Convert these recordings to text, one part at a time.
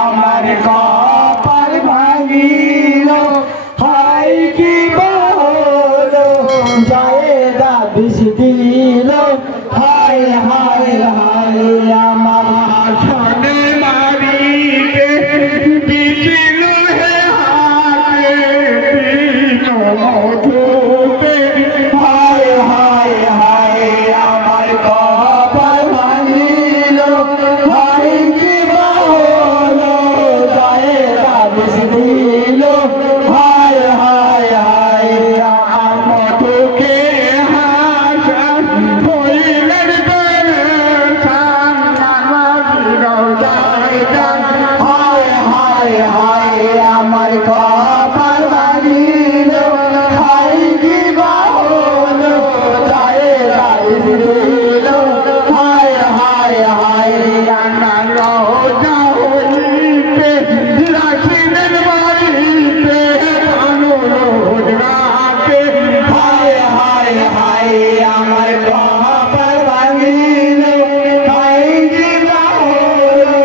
আমার কপাল ভাঙিল হাই কি বলো জায়গা বিষ দিল হায় হায় হায় আমার ছনে মারিতে দিছিল হে হাতে মধুতে হায় হায় হায় আমার কপাল ভাঙিল হায় কি বলো জায়গা বিষ দিল হায় হায় হায় মধুকে হাসা হইলের দর্শন মানবীর জায়গান হায় হায় হায় আমার কপাল ভাঙিল হায় কি বলো জায়গা বিষ দিল হায় হায় হায় রোজা হইতে রাখিলের বাড়িতে অনুরোধ রাখে হায় হায় হায় আমার কপাল ভাঙিল হায় কি বলো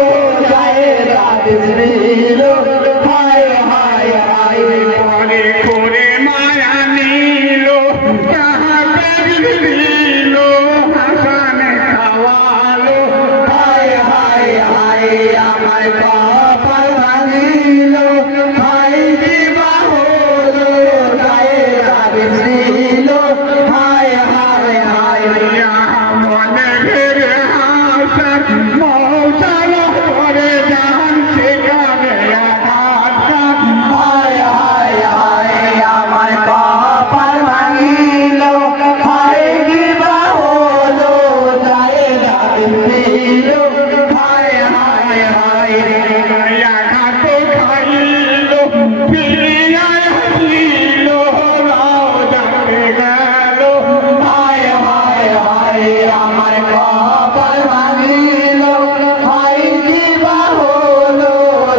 জায়গা বিষ দিল হায় হায় হায় পরে করে মায়া নিল তাহাকে দিল হাসানে খাওয়ালো হায় হায় হায় আমার কপাল ভাঙিল হায় কি বলো জায়গা বিষ দিল হায় হায় হায় মনে ঘেরে হাসা মৌসাল করে যান সেখানে আঘাত হায় হায় হায় আমার কপাল ভাঙিল হায় কি বলো জায়গা বিষ দিল হায় হায় হায় আঘাত খাইল ফিরিয়ায় হাসিল রাজাতে গেল হায় হায় হায় আমার কপাল ভাঙিল হায় কি বলো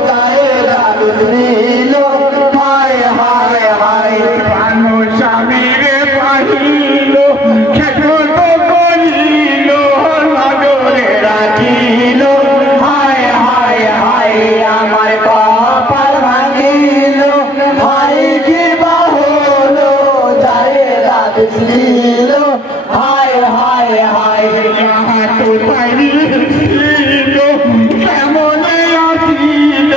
জায়গা বিষ দিল হায় হায় হায় স্বামীরে পাহিল খেটল করিল নজরে রাখিল হায় হায় হায় আমার কপাল ভাঙিল হায় কি বলো জায়গা বিষ দিল হায় হায় হায় হাত পাইল কেমনে আসিল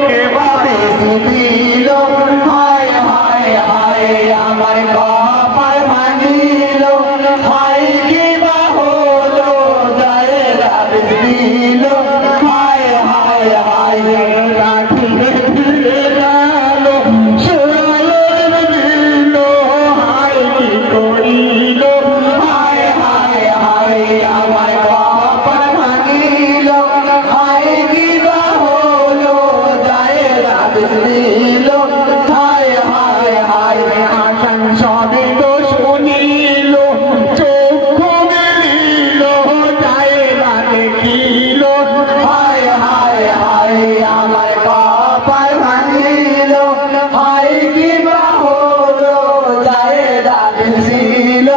কেবা বিষ দিল হায় হায় হায় আমার কপাল ভাঙিল হায় কি বলো জায়গা বিষ দিল হায় হায় হায় রাখিলে ফিরে গেল সুরালের দিল হাই কি করিল হায় হায় হায় আমার কপাল ভাঙিল হায় কি বলো জায়গা বিষ দিল হায় হায় হায় আসান সবে তো শুনিল চক্ষু মেলিল জায়গা দেখিল হায় হায় হায় আমার কপাল ভাঙিল হায় কি বলো জায়গা বিষ দিল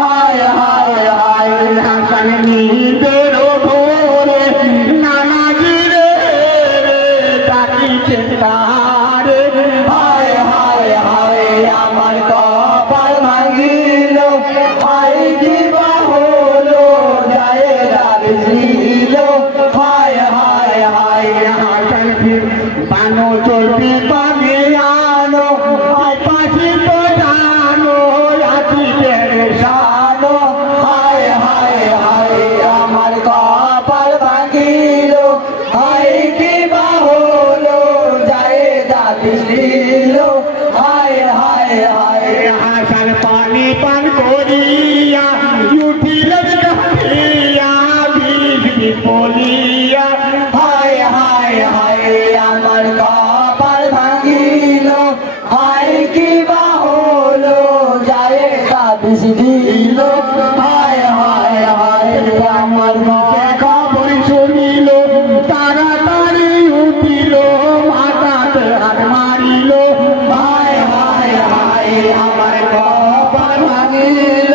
হায় হায় হায় হাসান নিজের ভোরে নানা গিরে ডাকিছে তারে হায় হায় হায় আমার কপাল ভাঙিল হায় কি বলো জায়গা বিষ দিল হায় হায় হায় হাসান ফির বানো চলতি পাবে আলো আয় পাশে তো জানো রাতি শানো হায় হায় হায় আমার কপাল ভাঙিল হায় কি বলো জায়গা বিষ দিল হায় হায় হায় হাসান পানি পান করিয়া উঠিল কাহিয়া বিষ বিপলিয়া হায় হায় হায় আমার কপাল ভাঙিল হায় কি বলো জায়গা বিষ দিল হায় হায় হায় আমার খবর শুনিল তাড়াতাড়ি উঠিল মাথাতে হাত মারিল হায় হায় হায় আমার কপাল ভাঙিল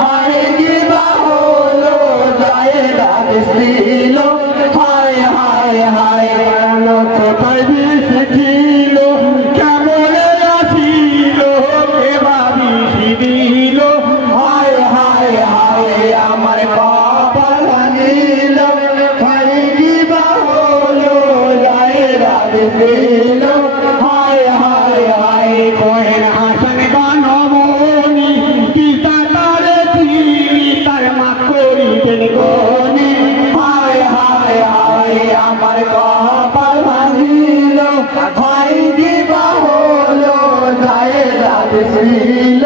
হায় কি বলো জায়গা বিষ দিল হায় দিল হায় হায় হায় কোহেন হাসান গানমণি পিতা তারে চিনি তার মা করিতেন গনি হায় হায় হায় আমার কপাল ভাঙিল ভাই দিবা হলো যায় রাত ছিল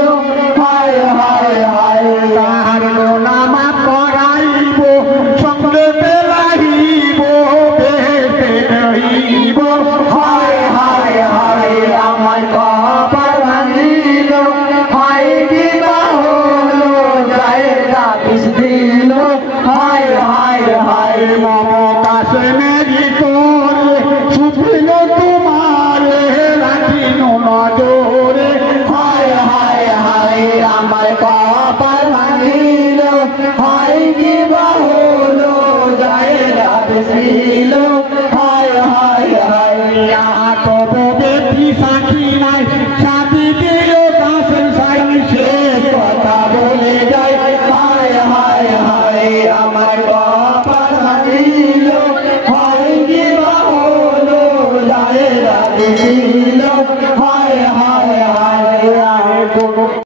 হায় হায় হায় তাহার গোলামা করাইব সঙ্গে পেলাইব বেহেশতে রহিব হায় হায় হায় আমার কপাল ভাঙিল ভাই দিবা হলো যায় রাত ছিল হায় হায় হায় মমতা সেনেরি তোরে সুপিল তোমারে রাখিল নজরে হায় হায় হায় আমার কপাল ভাঙিল হায় দিবা হলো যায় রাত ছিল হায় হায় হায় তব বেটি সাক্ষী নাই